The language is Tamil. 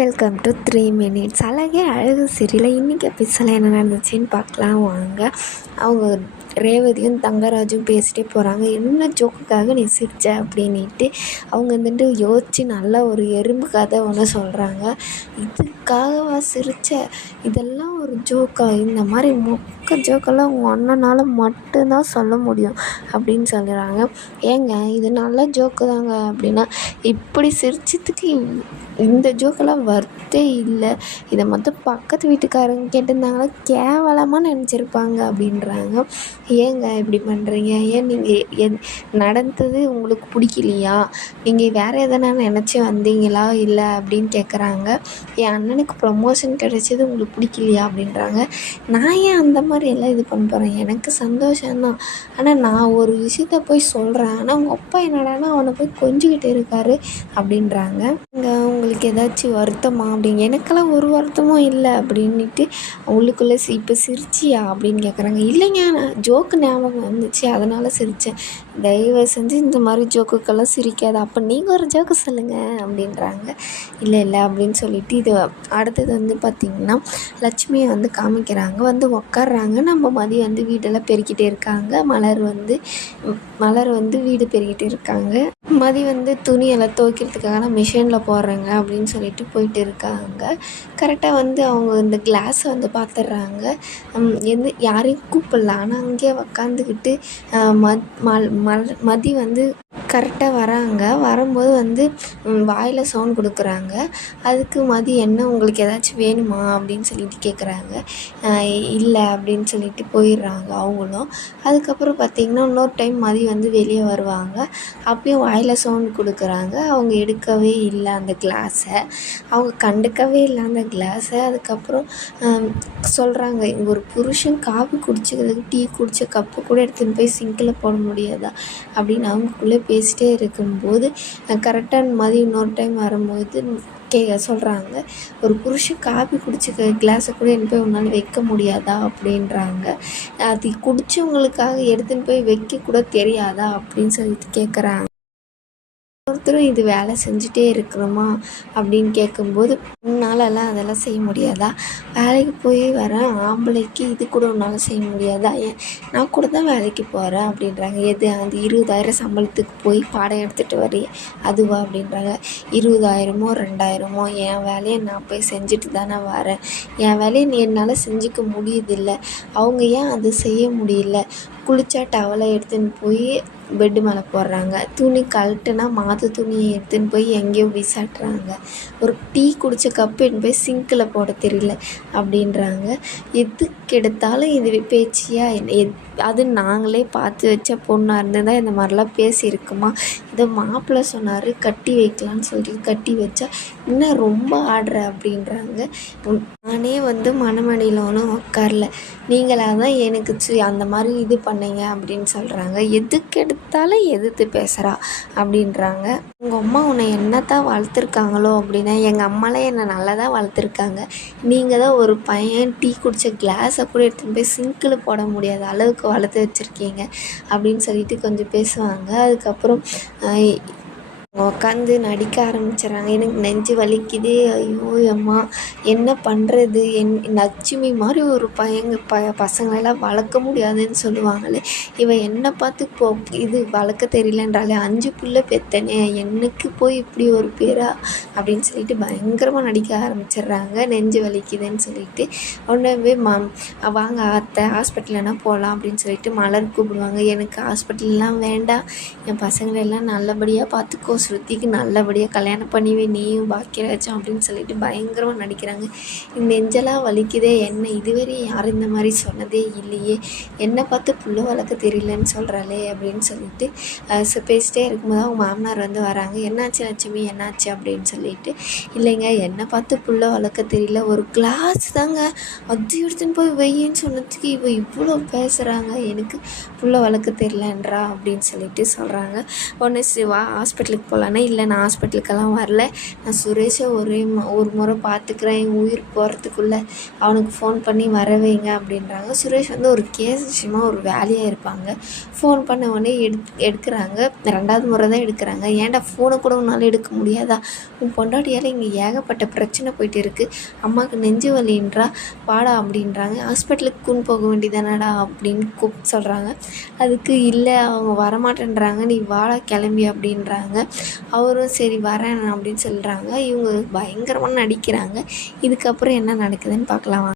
Welcome to 3 minutes. அழகே அழகு சீரியலில் இன்றைக்கி எபிசோடில் என்ன நடந்துச்சுன்னு பார்க்கலாம் வாங்க. அவங்க ரேவதியும் தங்கராஜும் பேசிகிட்டே போகிறாங்க. என்ன ஜோக்குக்காக நீ சிரிச்ச அப்படின்ட்டு அவங்க வந்துட்டு யோசித்து நல்லா ஒரு எறும்பு கதை ஒன்று சொல்கிறாங்க. இதுக்காகவா சிரிச்ச, இதெல்லாம் ஒரு ஜோக்கா, இந்த மாதிரி மொக்க ஜோக்கெல்லாம் உங்கள் அண்ணனால் மட்டும்தான் சொல்ல முடியும் அப்படின்னு சொல்கிறாங்க. ஏங்க இது நல்ல ஜோக்கு தாங்க அப்படின்னா, இப்படி சிரிச்சதுக்கு இந்த ஜோக்கெல்லாம் வர்த்தே இல்லை, இதை மொத்தம் பக்கத்து வீட்டுக்காரங்க கேட்டிருந்தாங்களா கேவலமாக நினச்சிருப்பாங்க அப்படின்றாங்க. ஏங்க இப்படி பண்ணுறீங்க, ஏன் நீங்கள் நடந்தது உங்களுக்கு பிடிக்கலையா, நீங்கள் வேறு எதனா நினச்சி வந்தீங்களா இல்லை அப்படின்னு கேட்குறாங்க. என் அண்ணனுக்கு ப்ரமோஷன் கிடைச்சது உங்களுக்கு பிடிக்கலையா அப்படின்றாங்க. நான் ஏன் அந்த மாதிரி எல்லாம் இது பண்ண போகிறேன், எனக்கு சந்தோஷம்தான், ஆனால் நான் ஒரு விஷயத்த போய் சொல்கிறேன், ஆனால் உங்கள் அப்பா என்னடானா அவனை போய் கொஞ்சிக்கிட்டு இருக்காரு அப்படின்றாங்க. இங்கே உங்களுக்கு ஏதாச்சும் வருத்தமா அப்படிங்க, எனக்கெல்லாம் ஒரு வருத்தமும் இல்லை அப்படின்ட்டு அவங்களுக்குள்ளே இப்போ சிரிச்சியா அப்படின்னு கேட்குறாங்க. இல்லைங்க நான் ஜோக்கு ஞாபகம் வந்துச்சு அதனால் சிரித்தேன், தயவு செஞ்சு இந்த மாதிரி ஜோக்குக்கெல்லாம் சிரிக்காது, அப்போ நீங்கள் ஒரு ஜோக்கு சொல்லுங்கள் அப்படின்றாங்க. இல்லை அப்படின்னு சொல்லிட்டு இது அடுத்தது பார்த்திங்கன்னா லட்சுமியை காமிக்கிறாங்க. உக்காடுறாங்க. நம்ம மதி வீடெல்லாம் பெருக்கிட்டே இருக்காங்க. மலர் வீடு பெருக்கிட்டே இருக்காங்க. மதி துணியெல்லாம் துவைக்கிறதுக்காக நான் மிஷினில் போடுறேங்க அப்படின்னு சொல்லிட்டு போயிட்டு இருக்காங்க. கரெக்டாக அவங்க இந்த கிளாஸை பார்த்துட்றாங்க. யாரையும் கூப்பிடல, ஆனால் அங்கேயே உக்காந்துக்கிட்டு மதி கரெக்டாக வராங்க. வரும்போது வாயில் சவுண்ட் கொடுக்குறாங்க. அதுக்கு மதி என்ன உங்களுக்கு ஏதாச்சும் வேணுமா அப்படின்னு சொல்லிட்டு கேட்குறாங்க. இல்லை அப்படின்னு சொல்லிட்டு போயிடுறாங்க அவங்களும். அதுக்கப்புறம் பார்த்திங்கன்னா இன்னொரு டைம் மதி வெளியே வருவாங்க. அப்பயும் வாயில் சவுண்ட் கொடுக்குறாங்க. அவங்க எடுக்கவே இல்லை அந்த கிளாஸை, அவங்க கண்டுக்கவே இல்லை அந்த கிளாஸை. அதுக்கப்புறம் சொல்கிறாங்க, ஒரு புருஷன் காஃபி குடிச்சிக்கிறதுக்கு டீ குடித்த கப்பு கூட எடுத்துன்னு போய் சிங்கில் போட முடியாதா அப்படின்னு அவங்களுக்குள்ளே பேசிகிட்டே இருக்கும்போது கரெக்டாக மாதிரி இன்னொரு டைம் வரும்போது சொல்கிறாங்க, ஒரு புருஷன் காஃபி குடிச்சிக்க கிளாஸை கூட எடுத்து போய் உன்னால் வைக்க முடியாதா அப்படின்றாங்க. அது குடித்தவங்களுக்காக எடுத்துன்னு போய் வைக்க கூட தெரியாதா அப்படின்னு சொல்லிட்டு கேட்குறாங்க. ஒருத்தரும் இது வேலை செஞ்சுட்டே இருக்கணுமா அப்படின்னு கேட்கும்போது, உன்னாலலாம் அதெல்லாம் செய்ய முடியாதா, வேலைக்கு போய் வரேன் ஆம்பளைக்கு இது கூட உன்னால் செய்ய முடியாதா, நான் கூட தான் வேலைக்கு போகிறேன் அப்படின்றாங்க. எது அந்த 20,000 சம்பளத்துக்கு போய் பாடம் எடுத்துகிட்டு வரையே அதுவா அப்படின்றாங்க. 20,000மோ 2,000மோ என் வேலையை நான் போய் செஞ்சுட்டு தானே வரேன், என் வேலையை என்னால் செஞ்சுக்க முடியுதில்ல, அவங்க ஏன் அது செய்ய முடியல, குளிச்சா டவலை எடுத்துன்னு போய் பெட்டு மேலே போடுறாங்க, துணி கழட்டுனா மாற்று துணியை எடுத்துன்னு போய் எங்கேயோ விசாட்டுறாங்க, ஒரு டீ குடித்த கப்பு எடுத்து போய் சிங்கில் போட தெரியல அப்படின்றாங்க. எதுக்கு எடுத்தாலும் இது பேச்சியா, அது நாங்களே பார்த்து வச்ச பொண்ணாக இருந்ததா இந்த மாதிரிலாம் பேசியிருக்குமா, இதை மாப்பிள்ளை சொன்னார் கட்டி வைக்கலான்னு சொல்லிட்டு கட்டி வச்சா இன்னும் ரொம்ப ஆடுற அப்படின்றாங்க. நானே மணமடியில் ஒன்றும் உட்காரல, நீங்களாக தான் எனக்கு அந்த மாதிரி இது பண்ணீங்க அப்படின்னு சொல்கிறாங்க. எதுக்கு எடுத்தாலும் எதிர்த்து பேசுகிறா அப்படின்றாங்க. உங்கள் அம்மா உன்னை என்னத்தான் வளர்த்துருக்காங்களோ அப்படின்னா, எங்கள் அம்மாலாம் என்னை நல்லா தான் வளர்த்துருக்காங்க, நீங்கள் தான் ஒரு பையன் டீ குடித்த கிளாஸை கூட எடுத்துகிட்டு போய் சிங்கில் போட முடியாத அளவுக்கு வளர்த்து வச்சுருக்கீங்க அப்படின்னு சொல்லிட்டு கொஞ்சம் பேசுவாங்க. அதுக்கப்புறம் உட்காந்து நடிக்க ஆரம்பிச்சிடுறாங்க. எனக்கு நெஞ்சு வலிக்குது, ஐயோ அம்மா என்ன பண்ணுறது, லட்சுமி மாதிரி ஒரு பசங்களெல்லாம் வளர்க்க முடியாதுன்னு சொல்லுவாங்களே, இவன் என்னை பார்த்து இது வளர்க்க தெரியலன்றாலே, 5 பிள்ளை பெற்றனே எனக்கு போய் இப்படி ஒரு பேரா அப்படின்னு சொல்லிட்டு பயங்கரமாக நடிக்க ஆரம்பிச்சிடுறாங்க. நெஞ்சு வலிக்குதுன்னு சொல்லிட்டு உடனே வாங்க அத்தை ஹாஸ்பிட்டல்னா போகலாம் அப்படின்னு சொல்லிட்டு மலர் கூப்பிடுவாங்க. எனக்கு ஹாஸ்பிட்டல்லாம் வேண்டாம், என் பசங்களெல்லாம் நல்லபடியாக பார்த்துக்கோ, ஸ்ருதிக்கு நல்லபடியாக கல்யாணம் பண்ணிவே நீயும் பாக்கியராஜும் அப்படின்னு சொல்லிட்டு பயங்கரமாக நடிக்கிறாங்க. நெஞ்செல்லாம் வலிக்குதே, என்ன இதுவரை யாரும் இந்த மாதிரி சொன்னதே இல்லையே, என்னை பார்த்து புள்ள வளர்க்க தெரியலன்னு சொல்கிறாளே அப்படின்னு சொல்லிட்டு பேசிட்டே இருக்கும்போது அவங்க மாமனார் வராங்க. என்னாச்சு லட்சுமி என்னாச்சு அப்படின்னு சொல்லிட்டு, இல்லைங்க என்னை பார்த்து புள்ள வளர்க்க தெரியல, ஒரு கிளாஸ் தாங்க அது எடுத்துன்னு போய் வெயின்னு சொன்னதுக்கு இவ இவ்வளோ பேசுகிறாங்க, எனக்கு புள்ள வளர்க்க தெரியலன்றா அப்படின்னு சொல்லிட்டு சொல்கிறாங்க. உடனே சிவா ஹாஸ்பிட்டலுக்கு போகலான்னா, இல்லை நான் ஹாஸ்பிட்டலுக்கெல்லாம் வரல, நான் சுரேஷை ஒரு முறை பார்த்துக்கிறேன், என் உயிர் போகிறதுக்குள்ளே அவனுக்கு ஃபோன் பண்ணி வர வைங்க அப்படின்றாங்க. சுரேஷ் வந்து ஒரு கேஸ் விஷயமா ஒரு வேலையாக இருப்பாங்க. ஃபோன் பண்ண உடனே எடுக்கிறாங்க. 2வது முறை தான் எடுக்கிறாங்க. ஏன்டா ஃபோனை கூட உன்னால் எடுக்க முடியாதா? உன் பொண்டாட்டியால் இங்கே ஏகப்பட்ட பிரச்சனை போயிட்டு இருக்குது, அம்மாவுக்கு நெஞ்சு வலின்றா, வாடா அப்படின்றாங்க. ஹாஸ்பிட்டலுக்கு கூன்னு போக வேண்டியதானடா அப்படின்னு கூப்பிட்டு சொல்கிறாங்க. அதுக்கு இல்லை அவங்க வரமாட்டேன்றாங்க, நீ வாடா கிளம்பி அப்படின்றாங்க. அவரும் சரி வரேன் அப்படின்னு சொல்கிறாங்க. இவங்க பயங்கரமாக நடிக்கிறாங்க. இதுக்கப்புறம் என்ன நடக்குதுன்னு பார்க்கலாம் வாங்க.